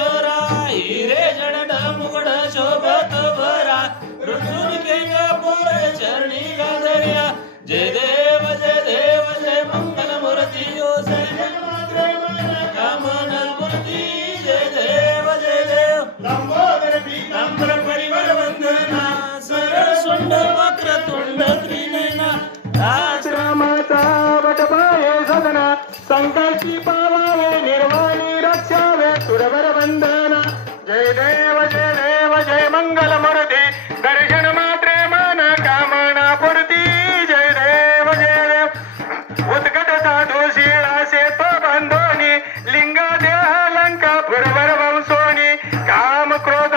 ಚೋರ ಹಿರೇ ಜಡಡ ಮುಗಡ ಶೋಭತ ಕ್ರೋಧ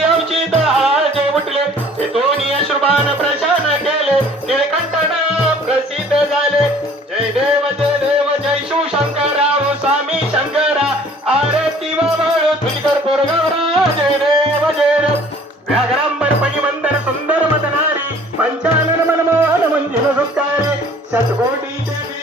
పంచానన మనమోహన మంజుల సుక్కారే శతకోటి దేవి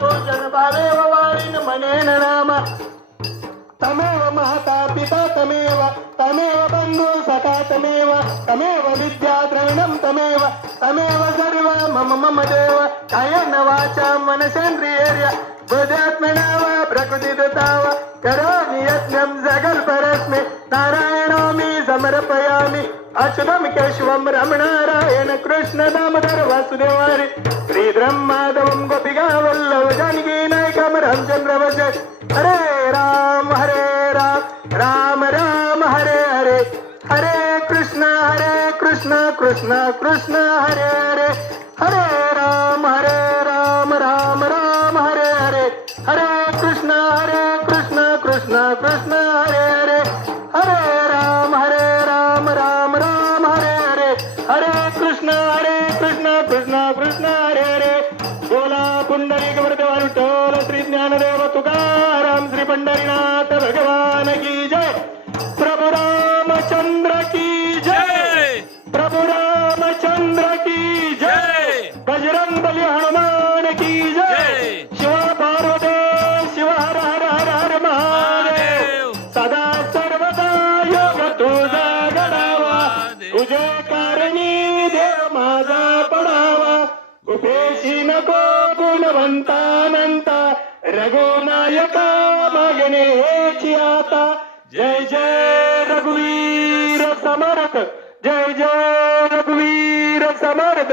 भोजन भावे वाईन मनेन नाम तमेव महता पिता तमेव तमेव बन्धु सखा तमेव तमेव विद्याद्रविणं तमेव तमेव सर्व मम मम देव। कायन वाचा मनसेन्द्रियेर्य बुधात्मना वा प्रकृतिदता वा करोमि यज्ञं जगल्परस्मि नारायणो मे समर्पयामि। आशुनामिक्या शिवम रमणारायण कृष्ण दामोदर वासुदेवारे श्री ब्रह्मादवम गोपिका वल्लभ जानकी नायकम रामचंद्र वज हरे राम हरे राम राम राम हरे हरे। हरे कृष्ण हरे कृष्ण कृष्ण कृष्ण हरे हरे। हरे राम हरे राम राम राम हरे हरे। हरे कृष्ण हरे कृष्ण कृष्ण कृष्ण। ज्ञानदेव तुकाराम श्री पंढरीनाथ भगवान की जय। प्रभु रामचंद्र की जय। प्रभु रामचंद्र की जय। बजरंग बली हनुमान की जय. शिव पार्वती शिव हर हर हर हर महादेव. सदा सर्वदा योग तुझा गडावा तुझे कारणी देव माझा पडावा। उपेशी नको गुणवंतानंता। रघुनायका मागणे हेची आता जय जय रघुवीर समर्थ. जय जय रघुवीर समर्थ.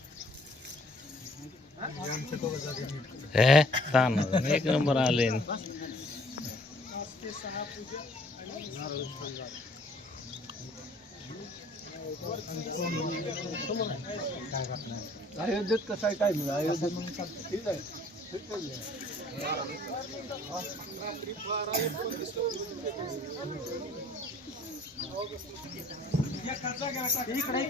ताना एक नंबर आले अयोध्येत कसं आहे? काय म्हणजे अयोध्येत ठीक आहे. ठीक आहे